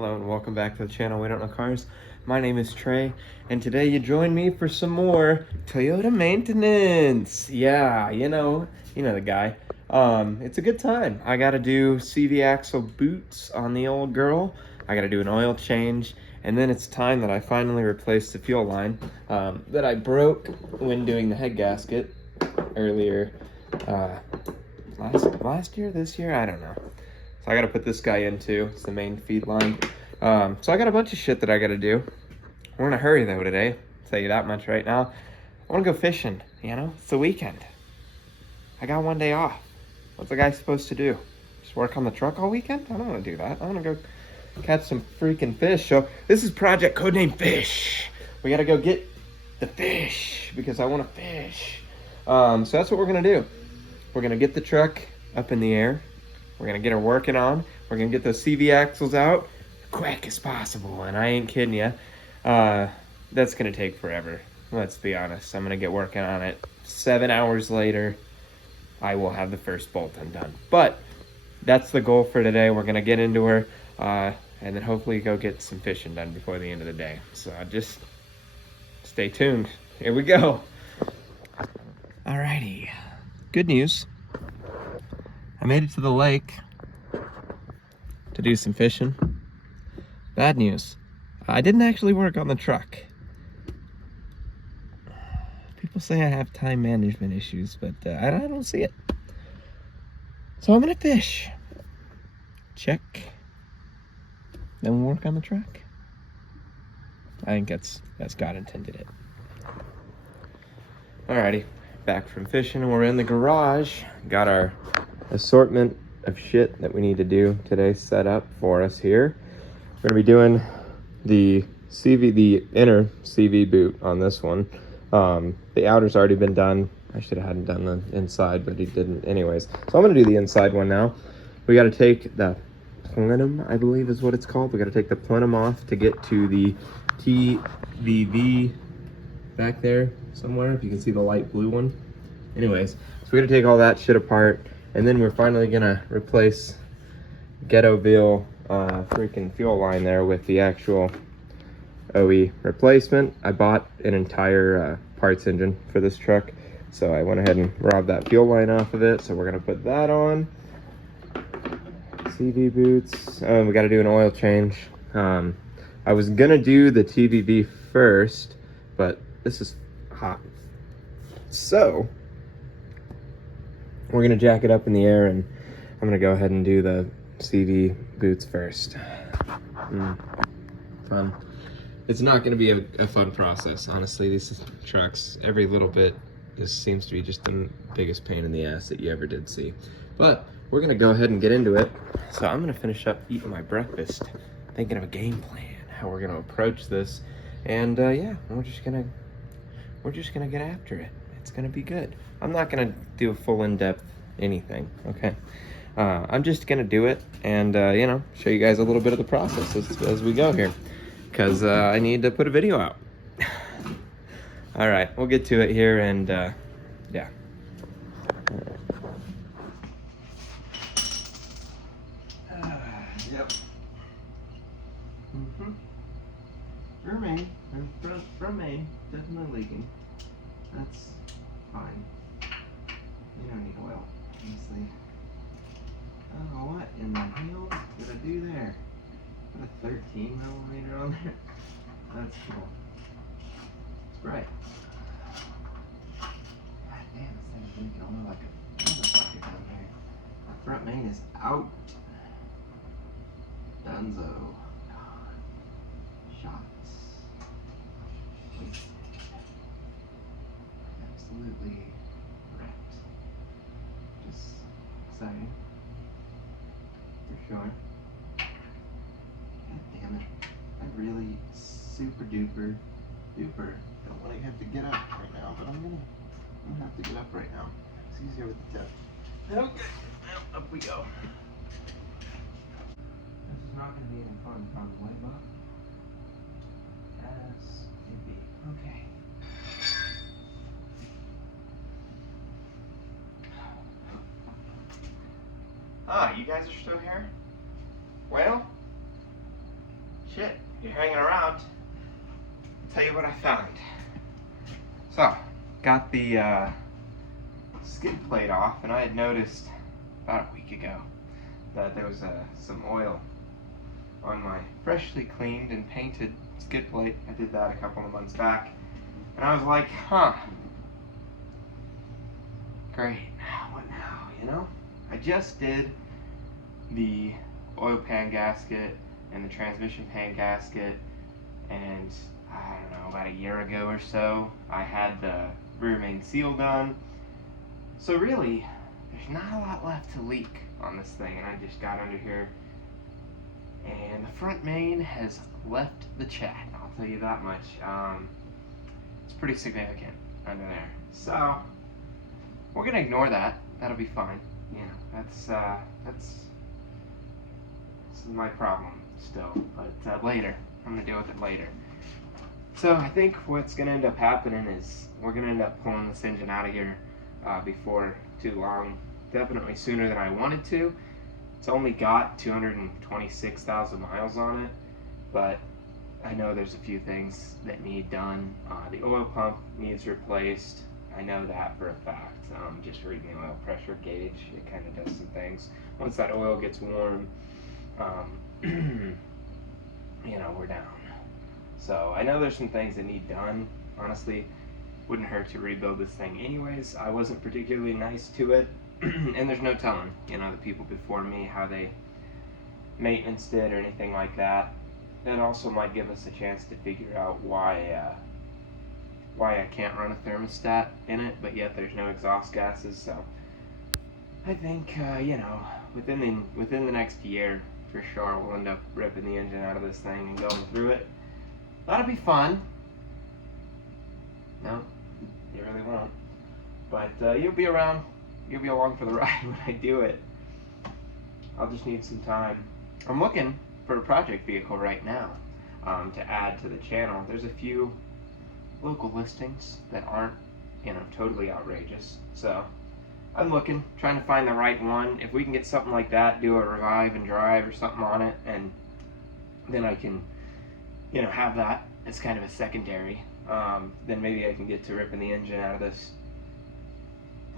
Hello and welcome back to the channel We Don't Know Cars. My name is Trey, and today you join me for some more Toyota maintenance. Yeah, you know the guy. It's a good time. I gotta do CV axle boots on the old girl. I gotta do an oil change, and then it's time that I finally replace the fuel line that I broke when doing the head gasket earlier. Last year, this year, I don't know. So I gotta put this guy in too. It's the main feed line. So I got a bunch of shit that I gotta do. We're in a hurry though today. I'll tell you that much right now. I wanna go fishing, you know? It's the weekend. I got one day off. What's a guy supposed to do? Just work on the truck all weekend? I don't wanna do that. I wanna go catch some freaking fish. So this is Project Codename Fish. We gotta go get the fish because I wanna fish. So that's what we're gonna do. We're gonna get the truck up in the air. We're gonna get her working on. We're gonna get those CV axles out quick as possible, and I ain't kidding you. That's gonna take forever. Let's be honest. I'm gonna get working on it. 7 hours later, I will have the first bolt undone. But that's the goal for today. We're gonna get into her, and then hopefully go get some fishing done before the end of the day. So just stay tuned. Here we go. Alrighty. Good news. I made it to the lake to do some fishing. Bad news. I didn't actually work on the truck. People say I have time management issues, but I don't see it. So I'm gonna fish. Check. Then we'll work on the truck. I think that's God intended it. Alrighty, back from fishing, and we're in the garage. Got our assortment of shit that we need to do today set up for us here. We're gonna be doing the inner CV boot on this one. The outer's already been done. I should have hadn't done the inside, but he didn't anyways. So I'm gonna do the inside one now. We gotta take the plenum, I believe is what it's called. We gotta take the plenum off to get to the TVV back there somewhere, if you can see the light blue one. Anyways, so we gotta take all that shit apart, and then we're finally gonna replace Ghettoville freaking fuel line there with the actual OE replacement. I bought an entire parts engine for this truck, so I went ahead and robbed that fuel line off of it. So we're gonna put that on. CV boots. We got to do an oil change. I was gonna do the TVV first, but this is hot, so we're gonna jack it up in the air, and I'm gonna go ahead and do the CV boots first. Fun. It's not gonna be a fun process, honestly. These trucks, every little bit just seems to be just the biggest pain in the ass that you ever did see. But we're gonna go ahead and get into it. So I'm gonna finish up eating my breakfast, thinking of a game plan, how we're gonna approach this, and yeah, we're just gonna get after it. It's gonna be good. I'm not gonna do a full in-depth anything, okay? I'm just gonna do it and you know, show you guys a little bit of the process as we go here, because I need to put a video out. All right, we'll get to it here, and yeah. Yep. From Maine, definitely leaking. That's fine. You don't need oil, honestly. Oh, what in the hell did I do there? Put a 13 millimeter on there? That's cool. It's bright. God damn, this thing's leaking only like a motherfucker down here. The front main is out. Dunzo. Shots. Wasted. Absolutely wrecked. Just exciting. For sure. God damn it. I really super duper don't want to have to get up right now, but I'm gonna have to get up right now. It's easier with the tip. Okay, well, up we go. This is not gonna be any fun, probably, but as it be. Okay. Ah, you guys are still here? Well, you're hanging around, I'll tell you what I found. So, got the skid plate off, and I had noticed about a week ago that there was some oil on my freshly cleaned and painted skid plate. I did that a couple of months back, and I was like, huh, great, what now, you know? I just did the oil pan gasket and the transmission pan gasket, and I don't know, about a year ago or so, I had the rear main seal done. So really, there's not a lot left to leak on this thing, and I just got under here, and the front main has left the chat, I'll tell you that much. It's pretty significant under there. So, we're gonna ignore that. That'll be fine. You know, this is my problem still, but later. I'm gonna deal with it later. So I think what's gonna end up happening is we're gonna end up pulling this engine out of here before too long. Definitely sooner than I wanted to. It's only got 226,000 miles on it, but I know there's a few things that need done. The oil pump needs replaced. I know that for a fact. Just reading the oil pressure gauge, it kind of does some things. Once that oil gets warm, you know, we're down. So I know there's some things that need done. Honestly, wouldn't hurt to rebuild this thing anyways. I wasn't particularly nice to it, and there's no telling, you know, the people before me how they maintenanced it or anything like that. That also might give us a chance to figure out why I can't run a thermostat in it, but yet there's no exhaust gases. So I think you know, within the next year for sure we'll end up ripping the engine out of this thing and going through it. That'll be fun. No, you really won't. But you'll be around. You'll be along for the ride when I do it. I'll just need some time. I'm looking for a project vehicle right now to add to the channel. There's a few local listings that aren't, you know, totally outrageous. So I'm looking, trying to find the right one. If we can get something like that, do a revive and drive or something on it, and then I can, you know, have that as kind of a secondary. Then maybe I can get to ripping the engine out of this,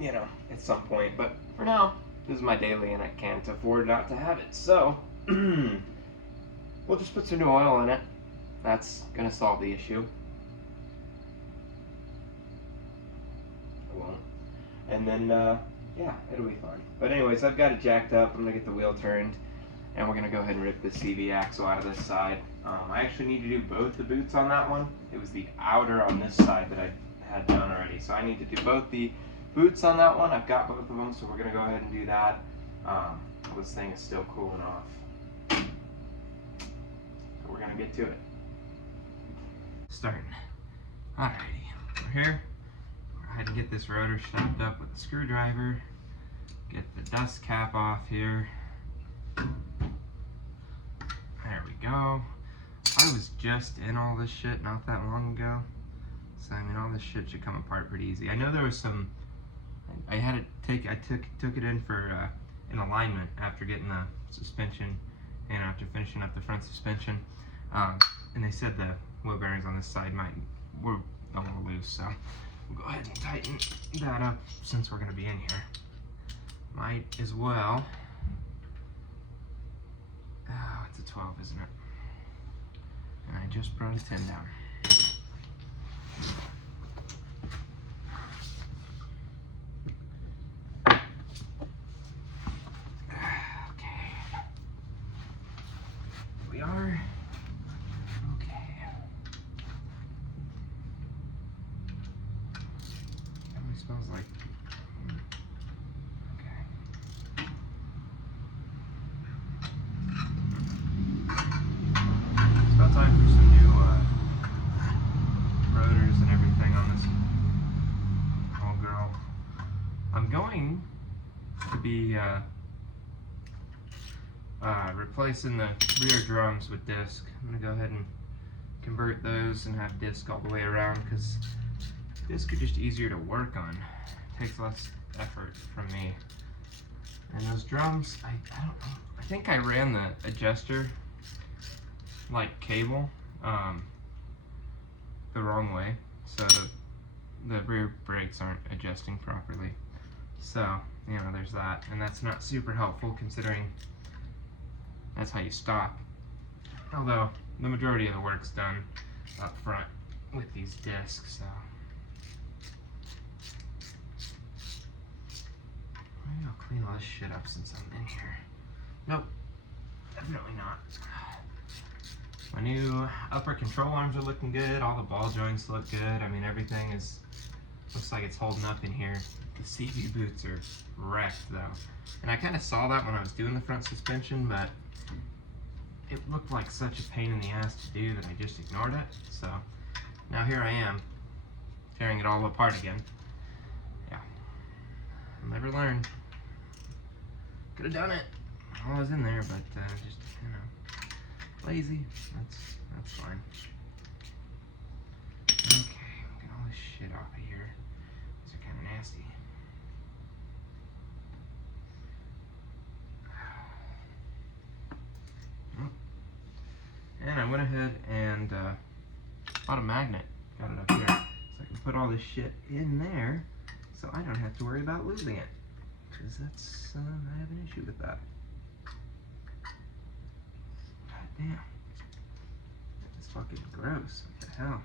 you know, at some point. But for now, this is my daily and I can't afford not to have it. So we'll just put some new oil in it. That's gonna solve the issue. I won't. And then, yeah, it'll be fun. But anyways, I've got it jacked up. I'm gonna get the wheel turned, and we're gonna go ahead and rip the CV axle out of this side. I actually need to do both the boots on that one. It was the outer on this side that I had done already. So I need to do both the boots on that one. I've got both of them, so we're gonna go ahead and do that. This thing is still cooling off. So we're gonna get to it. Starting. Alrighty, we're here. I had to get this rotor snapped up with a screwdriver, get the dust cap off here. There we go. I was just in all this shit not that long ago, so I mean all this shit should come apart pretty easy. I know there was some, I took it in for an alignment after getting the suspension and after finishing up the front suspension, and they said the wheel bearings on this side were a little loose, so we'll go ahead and tighten that up since we're going to be in here. Might as well. Oh, it's a 12, isn't it? And I just brought a 10 down. Okay. We are okay. It smells like. Okay. It's about time for some new rotors and everything on this old girl. I'm going to be replacing the rear drums with disc. I'm going to go ahead and convert those and have disc all the way around because disc are just easier to work on. It takes less effort from me. And those drums, I don't know. I think I ran the adjuster like cable the wrong way, so the rear brakes aren't adjusting properly. So, you know, there's that, and that's not super helpful considering that's how you stop. Although the majority of the work's done up front with these discs, so maybe I'll clean all this shit up since I'm in here. Nope, definitely not. My new upper control arms are looking good. All the ball joints look good. I mean, everything looks like it's holding up in here. The CV boots are wrecked though. And I kind of saw that when I was doing the front suspension, but it looked like such a pain in the ass to do that I just ignored it. So now here I am, tearing it all apart again. Yeah, I'll never learn. Could have done it while I was in there, but just, you know, lazy. That's fine. Okay, get all this shit off of here. These are kind of nasty. And I went ahead and bought a magnet. Got it up here, so I can put all this shit in there, so I don't have to worry about losing it. Because that's I have an issue with that. God damn. It's fucking gross. What the hell?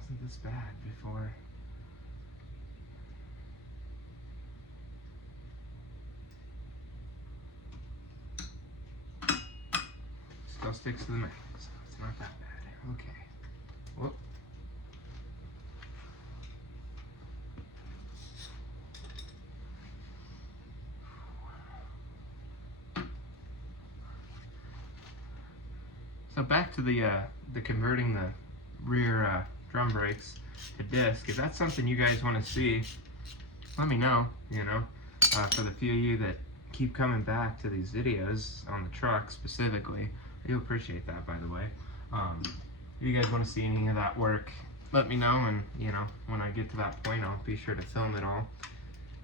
Wasn't this bad before? Still sticks to the magnet, so it's not that bad. Okay. Whoop. So back to the converting the rear drum brakes to disc. If that's something you guys want to see, let me know. You know, for the few of you that keep coming back to these videos on the truck specifically, I do appreciate that, by the way. If you guys want to see any of that work, let me know, and you know, when I get to that point, I'll be sure to film it all.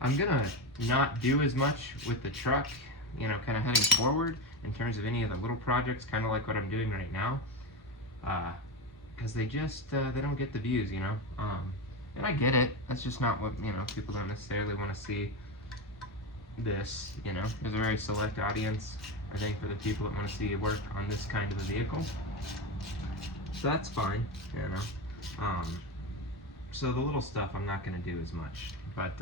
I'm gonna not do as much with the truck, you know, kind of heading forward in terms of any of the little projects, kind of like what I'm doing right now, because they just they don't get the views, you know. And I get it. That's just not what, you know, people don't necessarily want to see. This, you know, there's a very select audience, I think, for the people that want to see work on this kind of a vehicle. So that's fine, you know. So the little stuff I'm not going to do as much. But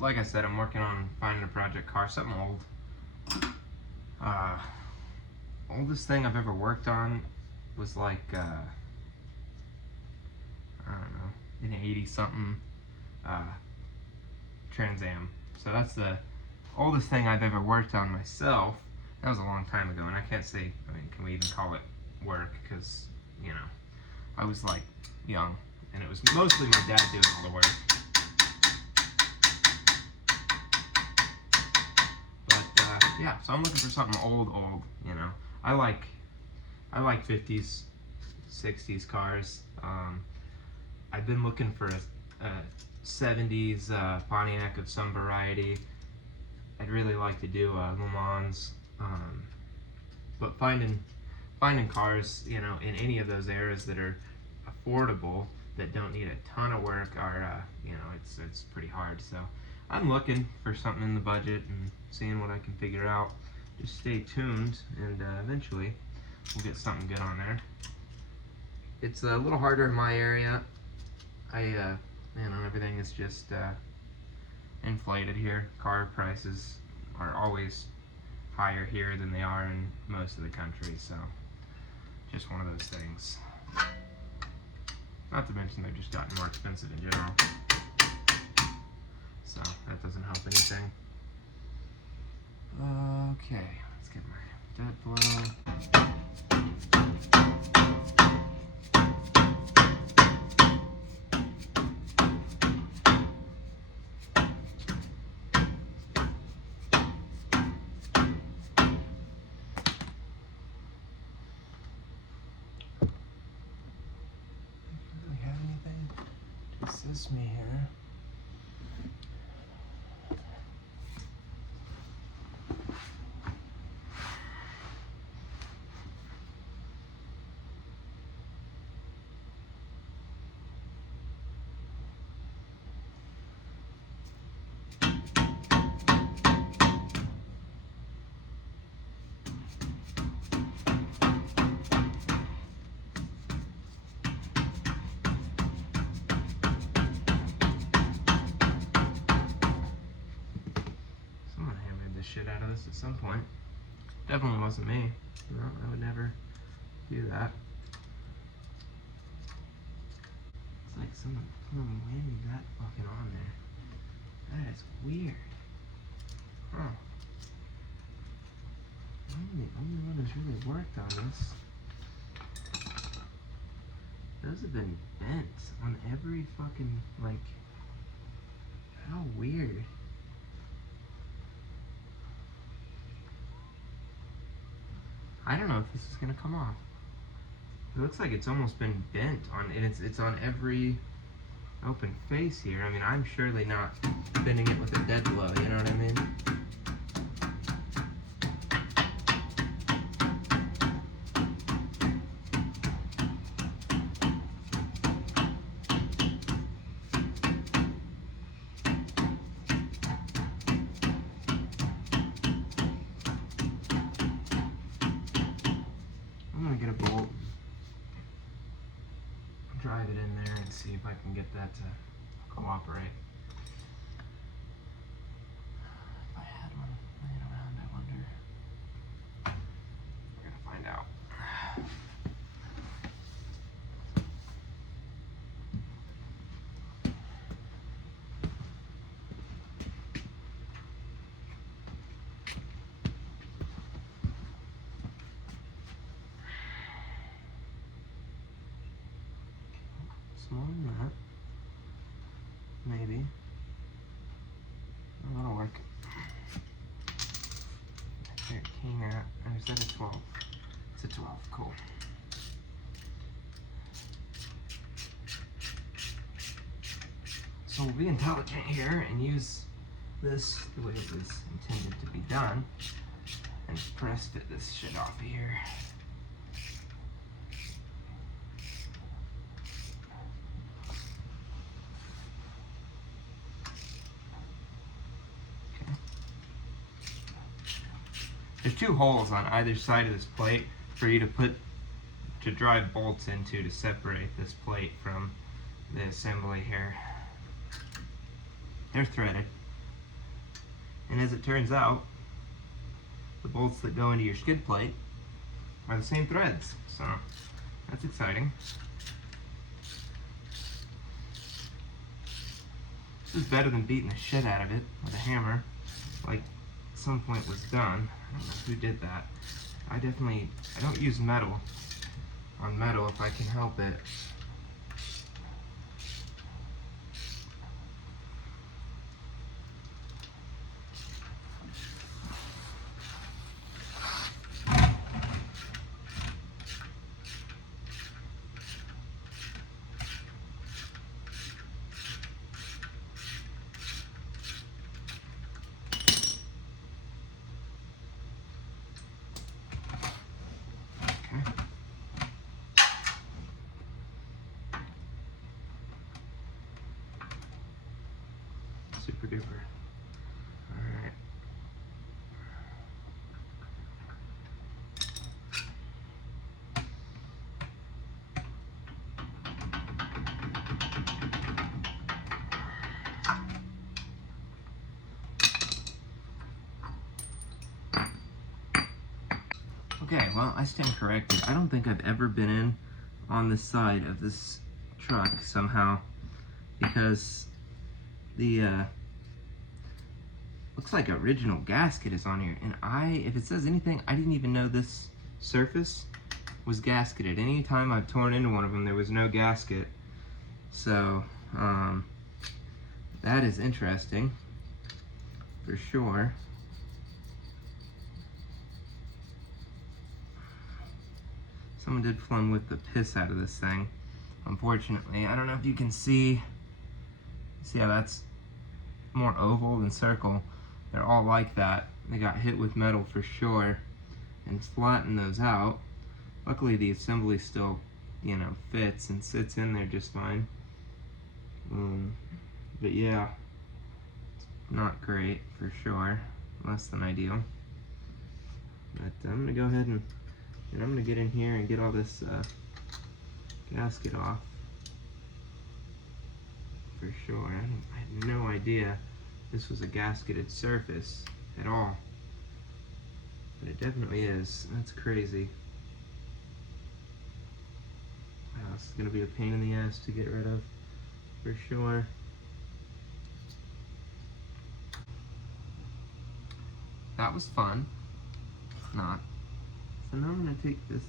like I said, I'm working on finding a project car, something old. Oldest thing I've ever worked on was like, I don't know, an 80-something Trans Am. So that's the oldest thing I've ever worked on myself. That was a long time ago, and I can't say, I mean, can we even call it work? Because, you know, I was like young, and it was mostly my dad doing all the work. But yeah, so I'm looking for something old, you know. I like 50s, 60s cars. I've been looking for a 70s Pontiac of some variety. I'd really like to do Le Mans, but finding cars, you know, in any of those eras that are affordable, that don't need a ton of work, are you know, it's pretty hard. So I'm looking for something in the budget and seeing what I can figure out. Just stay tuned, and eventually we'll get something good on there. It's a little harder in my area. Man, everything is just inflated here. Car prices are always higher here than they are in most of the country, so just one of those things. Not to mention they've just gotten more expensive in general, so that doesn't help anything. Okay, let's get my dead blow. Assist me here. some point. Definitely wasn't me. No, I would never do that. It's like someone landed that fucking on there. That is weird. Huh. I'm the only one who's really worked on this. Those have been bent on every fucking, like, how weird. I don't know if this is gonna come off. It looks like it's almost been bent on, and it's on every open face here. I mean, I'm surely not bending it with a dead blow, you know what I mean? I'm gonna get a bolt, drive it in there, and see if I can get that to cooperate. If I had one laying around, I wonder. We're gonna find out. Smaller than that. Maybe. Oh, that'll work. 13 at, or is that a 12? It's a 12, cool. So we'll be intelligent here and use this the way it was intended to be done and press fit this shit off of here. There's two holes on either side of this plate for you to drive bolts into to separate this plate from the assembly here. They're threaded. And as it turns out, the bolts that go into your skid plate are the same threads. So that's exciting. This is better than beating the shit out of it with a hammer, like at some point was done. I don't know who did that. I don't use metal on metal if I can help it. Super duper. Alright. Okay, well, I stand corrected. I don't think I've ever been in on the side of this truck somehow, because the looks like original gasket is on here, and if it says anything, I didn't even know this surface was gasketed. Anytime I've torn into one of them, there was no gasket. So that is interesting for sure. Someone did plumb with the piss out of this thing, unfortunately. I don't know if you can see how that's more oval than circle. They're all like that. They got hit with metal for sure and flattened those out. Luckily the assembly still, fits and sits in there just fine. But yeah, it's not great for sure. Less than ideal. But I'm gonna go ahead and I'm gonna get in here and get all this gasket off for sure. I had no idea this was a gasketed surface at all. But it definitely is. That's crazy. Wow, this is gonna be a pain in the ass to get rid of, for sure. That was fun. It's not. So now I'm gonna take this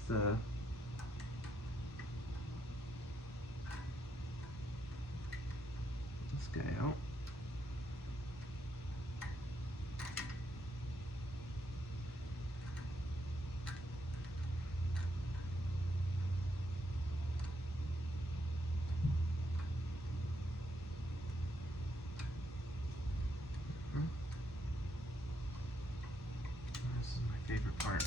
guy out. This is my favorite part.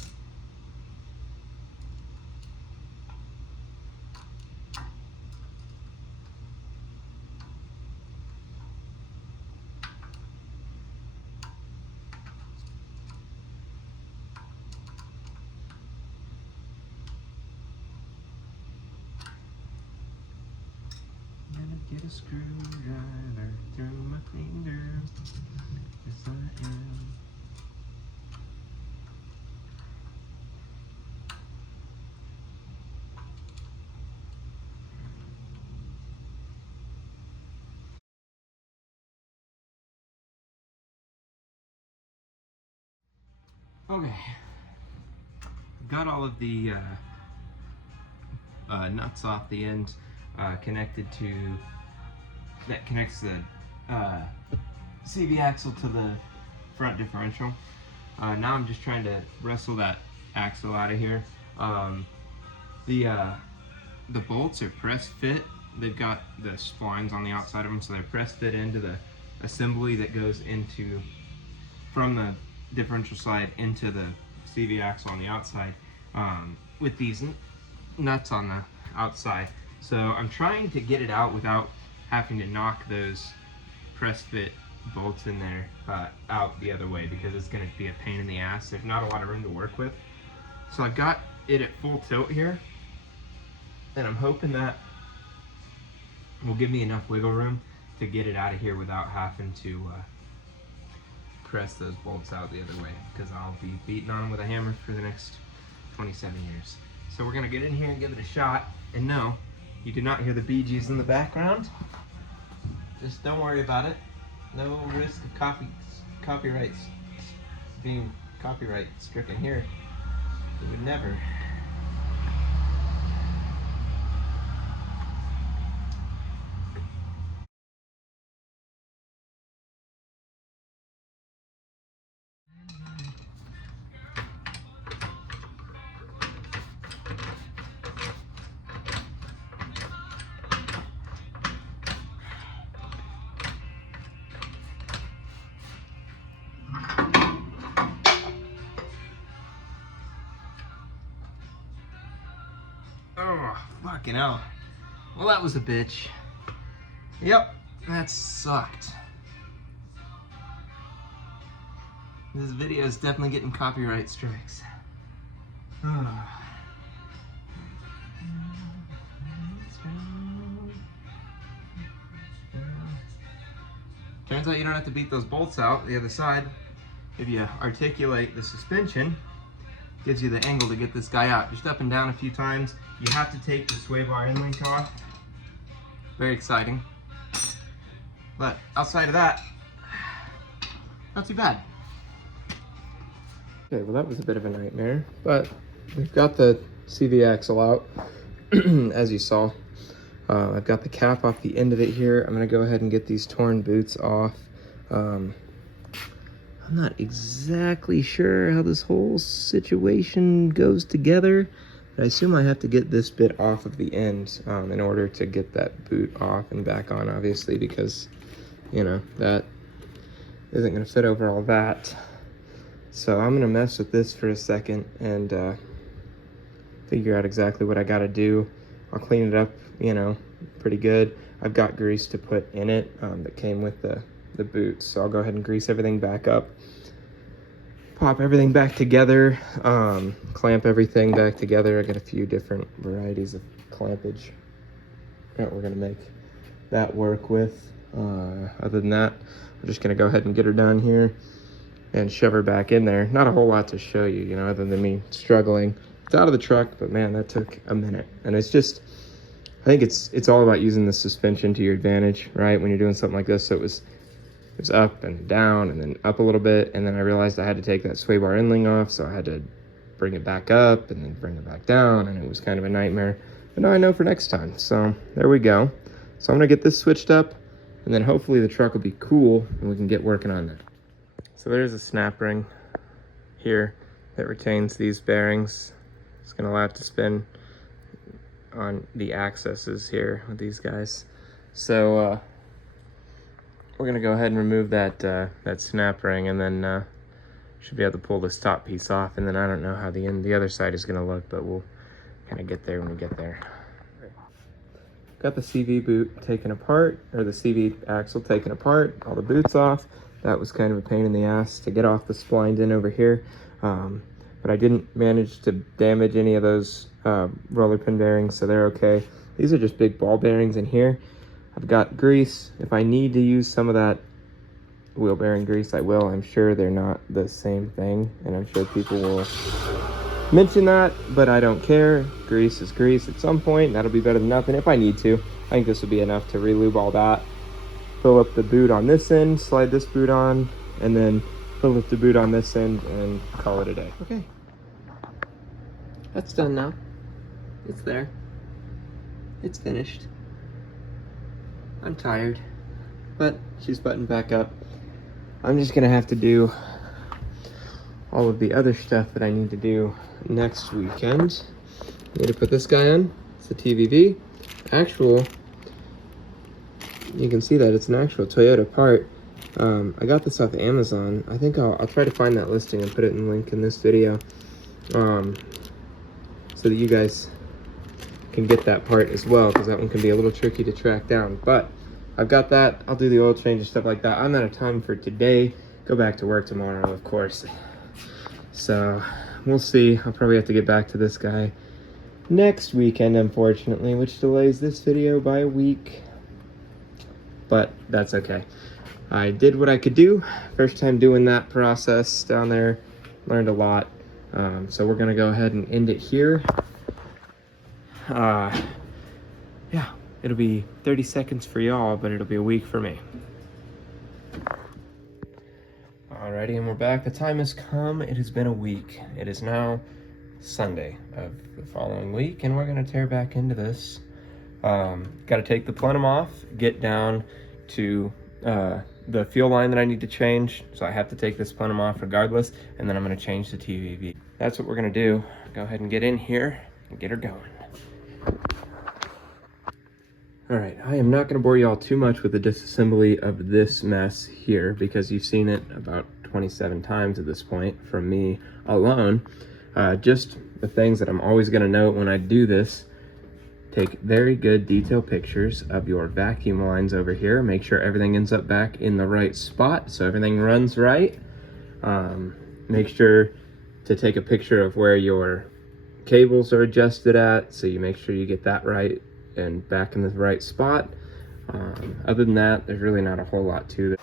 Get a screwdriver through my finger. Yes, I am. Okay. Got all of the nuts off the end connected to, that connects the CV axle to the front differential. Now I'm just trying to wrestle that axle out of here. The bolts are press fit. They've got the splines on the outside of them, so they're press fit into the assembly that goes into, from the differential side into the CV axle on the outside, with these nuts on the outside. So I'm trying to get it out without having to knock those press fit bolts in there out the other way, because it's going to be a pain in the ass. There's not a lot of room to work with. So I've got it at full tilt here, and I'm hoping that will give me enough wiggle room to get it out of here without having to press those bolts out the other way, because I'll be beating on them with a hammer for the next 27 years. So we're going to get in here and give it a shot. And no, you did not hear the Bee Gees in the background. Just don't worry about it. No risk of copyrights being copyright stricken here. We would never. Oh, fucking hell. Well, that was a bitch. Yep, that sucked. This video is definitely getting copyright strikes. Turns out you don't have to beat those bolts out the other side. If you articulate the suspension, gives you the angle to get this guy out. Just up and down a few times. You have to take the sway bar end link off. Very exciting. But outside of that, not too bad. Okay, well that was a bit of a nightmare, but we've got the CV axle out, as you saw. I've got the cap off the end of it here. I'm gonna go ahead and get these torn boots off. I'm not exactly sure how this whole situation goes together, but I assume I have to get this bit off of the end in order to get that boot off and back on, obviously, because, you know, that isn't gonna fit over all that. So I'm gonna mess with this for a second and figure out exactly what I gotta do. I'll clean it up, you know, pretty good. I've got grease to put in it that came with the boots. So I'll go ahead and grease everything back up, pop everything back together, clamp everything back together. I got a few different varieties of clampage that we're gonna make that work with. Other than that, I'm just gonna go ahead and get her done here. and shove her back in there. Not a whole lot to show you, you know, other than me struggling. It's out of the truck, but man, that took a minute. And it's just, I think it's all about using the suspension to your advantage, right? When you're doing something like this. So it was up and down and then up a little bit. And then I realized I had to take that sway bar end-ling off. So I had to bring it back up and then bring it back down. And it was kind of a nightmare. But now I know for next time. So there we go. So I'm gonna get this switched up, and then hopefully the truck will be cool and we can get working on that. So there's a snap ring here that retains these bearings. It's gonna allow it to spin on the axes here with these guys. So we're gonna go ahead and remove that that snap ring, and then should be able to pull this top piece off. And then I don't know how the other side is gonna look, but we'll kind of get there when we get there. Got the CV boot taken apart, or the CV axle taken apart, all the boots off. That was kind of a pain in the ass to get off the splines in over here. But I didn't manage to damage any of those roller pin bearings, so they're okay. These are just big ball bearings in here. I've got grease. If I need to use some of that wheel bearing grease, I will. I'm sure they're not the same thing, and I'm sure people will mention that, but I don't care. Grease is grease at some point. That'll be better than nothing if I need to. I think this will be enough to relube all that. Fill up the boot on this end, slide this boot on, and then fill up the boot on this end and call it a day. Okay. That's done now. It's there. It's finished. I'm tired, but she's buttoned back up. I'm just gonna have to do all of the other stuff that I need to do next weekend. I need to put this guy on. It's a TVV. Actual, you can see that it's an actual Toyota part. I got this off Amazon. I think I'll try to find that listing and put it in the link in this video, so that you guys can get that part as well, because that one can be a little tricky to track down. But I've got that. I'll do the oil change and stuff like that. I'm out of time for today. Go back to work tomorrow, of course. So we'll see. I'll probably have to get back to this guy next weekend, unfortunately, which delays this video by a week. But that's okay. I did what I could do. First time doing that process down there. Learned a lot. So we're gonna go ahead and end it here. Yeah, it'll be 30 seconds for y'all, but it'll be a week for me. Alrighty, and we're back. The time has come. It has been a week. It is now Sunday of the following week, and we're gonna tear back into this. Got to take the plenum off, get down to the fuel line that I need to change, so I have to take this plenum off regardless, and then I'm gonna change the TVV. That's what we're gonna do. Go ahead and get in here and get her going. All right, I am not gonna bore y'all too much with the disassembly of this mess here, because you've seen it about 27 times at this point from me alone. Just the things that I'm always gonna note when I do this: take very good detailed pictures of your vacuum lines over here. Make sure everything ends up back in the right spot so everything runs right. Make sure to take a picture of where your cables are adjusted at, so you make sure you get that right and back in the right spot. Other than that, there's really not a whole lot to it.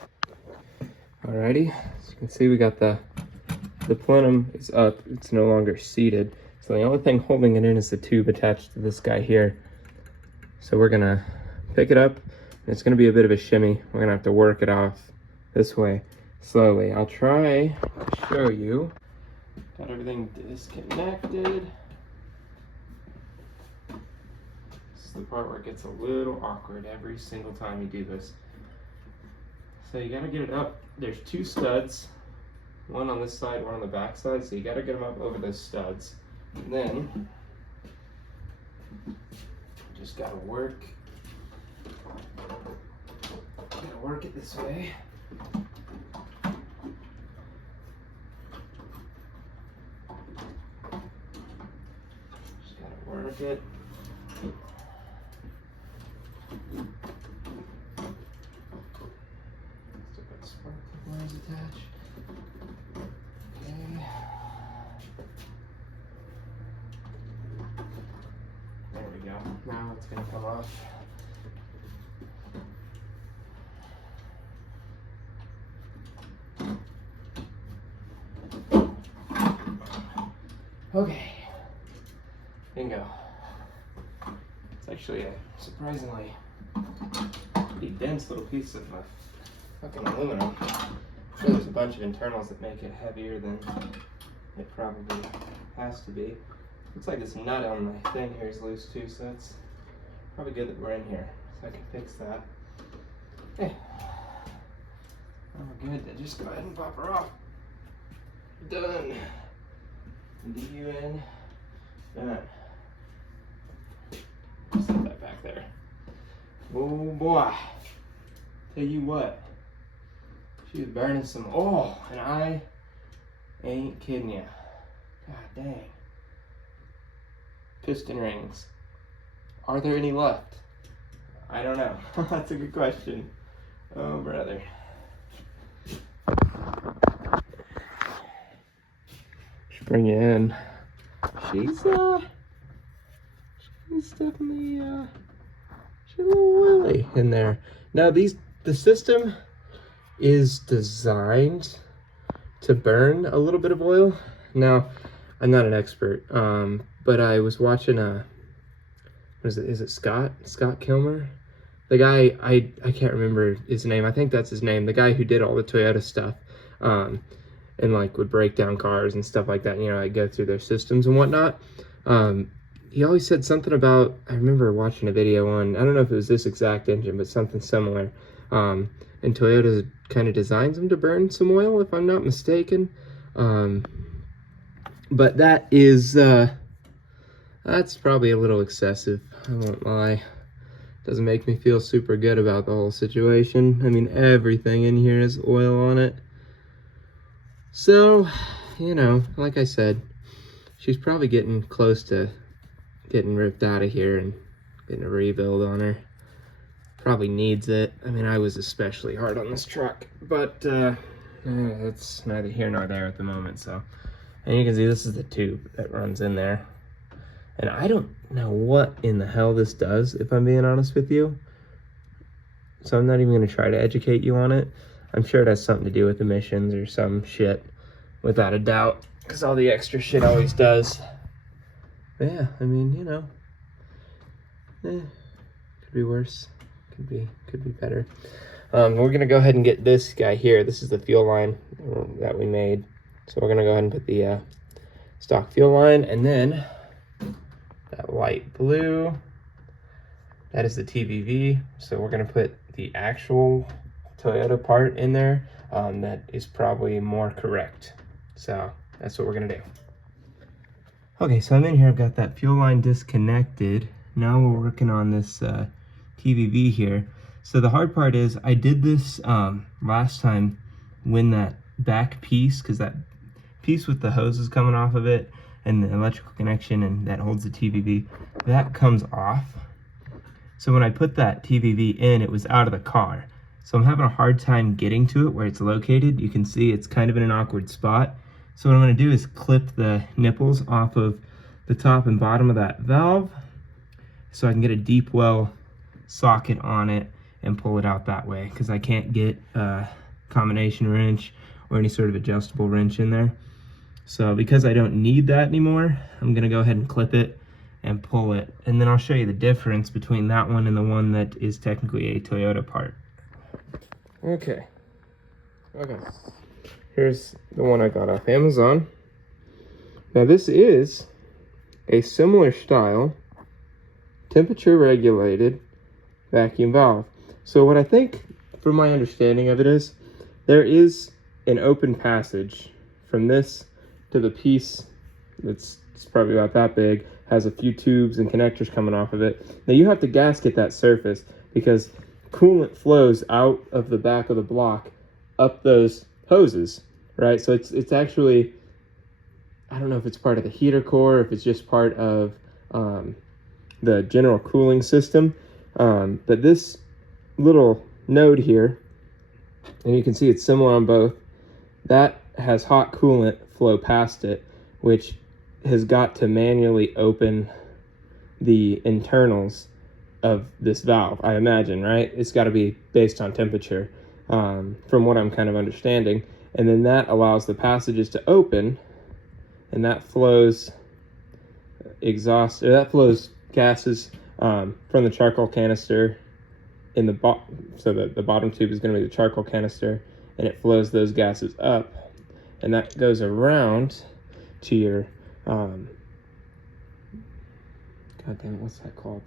Alrighty, as you can see, we got the plenum is up. It's no longer seated. So the only thing holding it in is the tube attached to this guy here. So we're gonna pick it up, and it's gonna be a bit of a shimmy. We're gonna have to work it off this way slowly. I'll try to show you. Got everything disconnected. This is the part where it gets a little awkward every single time you do this. So you gotta get it up. There's two studs, one on this side, one on the back side. So you gotta get them up over those studs. And then just gotta work it this way. Just gotta work it. Still got spark wires attached. Okay. There we go. Now it's gonna come off. Okay, bingo. It's actually a surprisingly pretty dense little piece of fucking aluminum. I'm sure there's a bunch of internals that make it heavier than it probably has to be. Looks like this nut on my thing here is loose too, so it's probably good that we're in here, so I can fix that. Okay. Oh, we're good. Then just go ahead and pop her off. Done. DUN. Done. Set that back there. Oh boy. Tell you what. She was burning some oil, and I ain't kidding you. God dang. Piston rings. Are there any left? I don't know. That's a good question. Oh, brother. Just bring you in. She's definitely, she's a little willy in there. Now the system is designed to burn a little bit of oil. Now, I'm not an expert, but I was watching what is it Scott Kilmer? The guy, I can't remember his name. I think that's his name. The guy who did all the Toyota stuff, and like would break down cars and stuff like that, you know, like go through their systems and whatnot. He always said something about, I remember watching a video on, I don't know if it was this exact engine, but something similar. And Toyota kind of designs them to burn some oil, if I'm not mistaken. But that is, that's probably a little excessive, I won't lie. Doesn't make me feel super good about the whole situation. I mean, everything in here has oil on it. So, you know, like I said, she's probably getting close to getting ripped out of here and getting a rebuild on her. Probably needs it. I mean, I was especially hard on this truck, but it's neither here nor there at the moment. So, and you can see this is the tube that runs in there. And I don't know what in the hell this does, if I'm being honest with you. So I'm not even going to try to educate you on it. I'm sure it has something to do with emissions or some shit, without a doubt, because all the extra shit always does. But yeah, I mean, you know, could be worse, could be better. We're gonna go ahead and get this guy here. This is the fuel line that we made. So we're gonna go ahead and put the stock fuel line, and then that light blue, that is the TVV. So we're gonna put the actual Toyota part in there. That is probably more correct. So that's what we're gonna do. Okay, so I'm in here, I've got that fuel line disconnected. Now we're working on this TVV here. So the hard part is I did this last time when that back piece, because that piece with the hoses coming off of it and the electrical connection and that holds the TVV, that comes off. So when I put that TVV in, it was out of the car. So I'm having a hard time getting to it where it's located. You can see it's kind of in an awkward spot. So what I'm going to do is clip the nipples off of the top and bottom of that valve so I can get a deep well socket on it and pull it out that way, because I can't get a combination wrench or any sort of adjustable wrench in there. So because I don't need that anymore, I'm going to go ahead and clip it and pull it, and then I'll show you the difference between that one and the one that is technically a Toyota part. Okay. Here's the one I got off Amazon. Now this is a similar style, temperature regulated vacuum valve. So what I think, from my understanding of it, is there is an open passage from this to the piece it's probably about that big, has a few tubes and connectors coming off of it. Now you have to gasket that surface because coolant flows out of the back of the block up those hoses, right? So it's actually, I don't know if it's part of the heater core, if it's just part of the general cooling system. But this little node here, and you can see it's similar on both, that has hot coolant flow past it, which has got to manually open the internals of this valve, I imagine, right? It's got to be based on temperature, from what I'm kind of understanding. And then that allows the passages to open, and that flows exhaust, or that flows gases from the charcoal canister in the so the bottom tube is going to be the charcoal canister, and it flows those gases up, and that goes around to your god damn it, what's that called?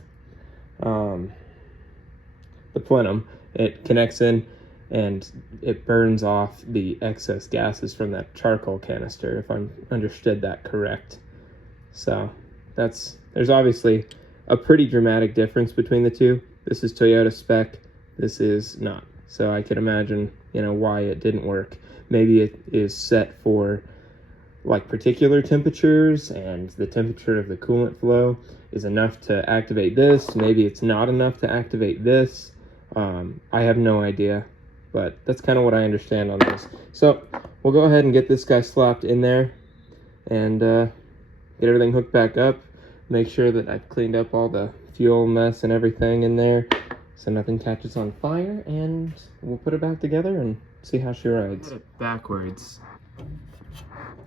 The plenum. It connects in and it burns off the excess gases from that charcoal canister, if I understood that correct. So there's obviously a pretty dramatic difference between the two. This is Toyota spec, this is not. So I could imagine, why it didn't work. Maybe it is set for like particular temperatures, and the temperature of the coolant flow is enough to activate this. Maybe it's not enough to activate this. I have no idea, but that's kind of what I understand on this. So we'll go ahead and get this guy slapped in there and get everything hooked back up. Make sure that I've cleaned up all the fuel mess and everything in there so nothing catches on fire, and we'll put it back together and see how she rides. Put it backwards.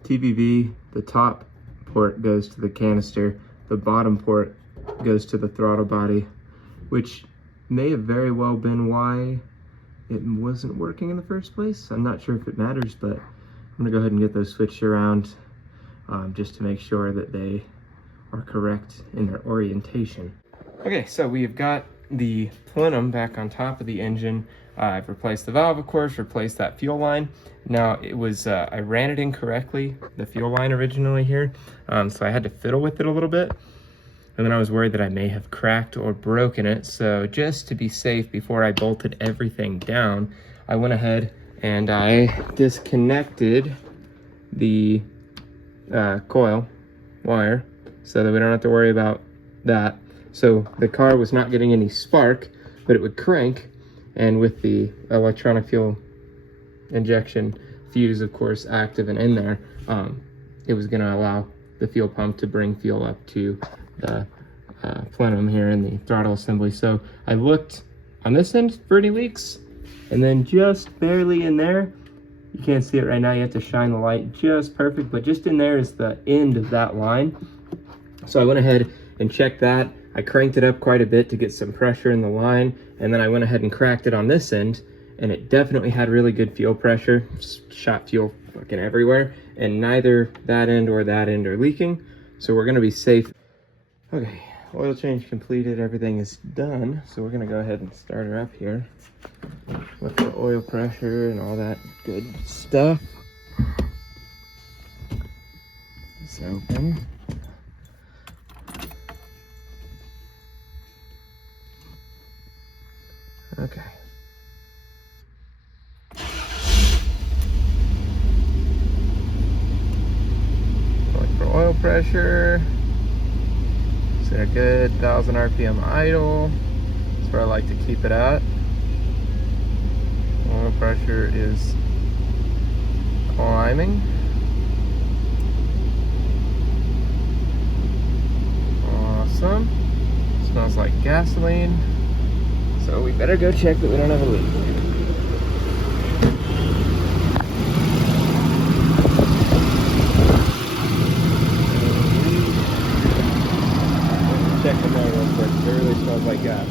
TVV, the top port goes to the canister, the bottom port goes to the throttle body, which may have very well been why it wasn't working in the first place. I'm not sure if it matters, but I'm gonna go ahead and get those switched around just to make sure that they are correct in their orientation. Okay, so we've got the plenum back on top of the engine. I've replaced the valve, of course, replaced that fuel line. Now, it was, I ran it incorrectly, the fuel line originally here, so I had to fiddle with it a little bit. And then I was worried that I may have cracked or broken it. So just to be safe, before I bolted everything down, I went ahead and I disconnected the coil wire so that we don't have to worry about that. So the car was not getting any spark, but it would crank. And with the electronic fuel injection fuse, of course, active and in there, it was going to allow the fuel pump to bring fuel up to the plenum here in the throttle assembly. So I looked on this end for any leaks, and then just barely in there, you can't see it right now, you have to shine the light just perfect, but just in there is the end of that line. So I went ahead and checked that. I cranked it up quite a bit to get some pressure in the line, and then I went ahead and cracked it on this end, and it definitely had really good fuel pressure. Just shot fuel fucking everywhere, and neither that end or that end are leaking, so we're gonna be safe. Okay, oil change completed, everything is done, so we're gonna go ahead and start her up here with the oil pressure and all that good stuff. It's open. Okay. Going for oil pressure. Set a good 1,000 RPM idle. That's where I like to keep it at. Oil pressure is climbing. Awesome. Smells like gasoline. So we better go check that we don't have a leak. Check the motor real quick. It really smells like gas.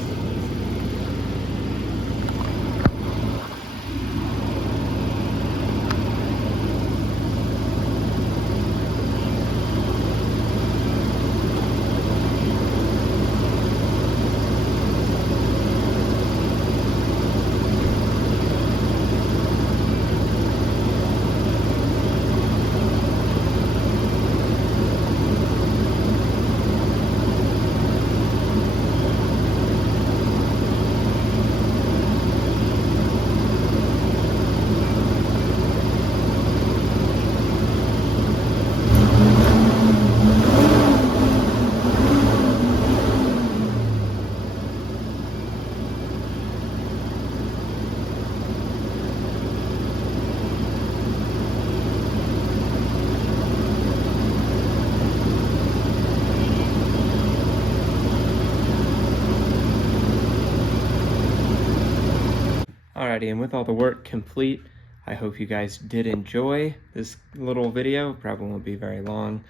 Alrighty, and with all the work complete, I hope you guys did enjoy this little video. Probably won't be very long.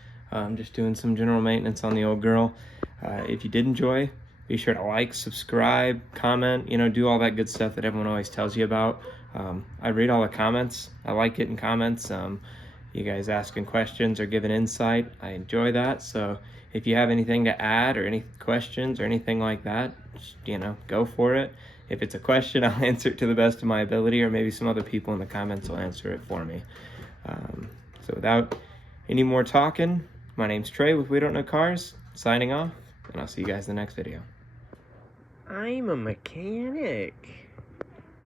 Just doing some general maintenance on the old girl. If you did enjoy, be sure to like, subscribe, comment, do all that good stuff that everyone always tells you about. I read all the comments. I like getting comments. You guys asking questions or giving insight. I enjoy that. So if you have anything to add or any questions or anything like that, just, go for it. If it's a question, I'll answer it to the best of my ability, or maybe some other people in the comments will answer it for me. So without any more talking, my name's Trey with We Don't Know Cars, signing off, and I'll see you guys in the next video. I'm a mechanic.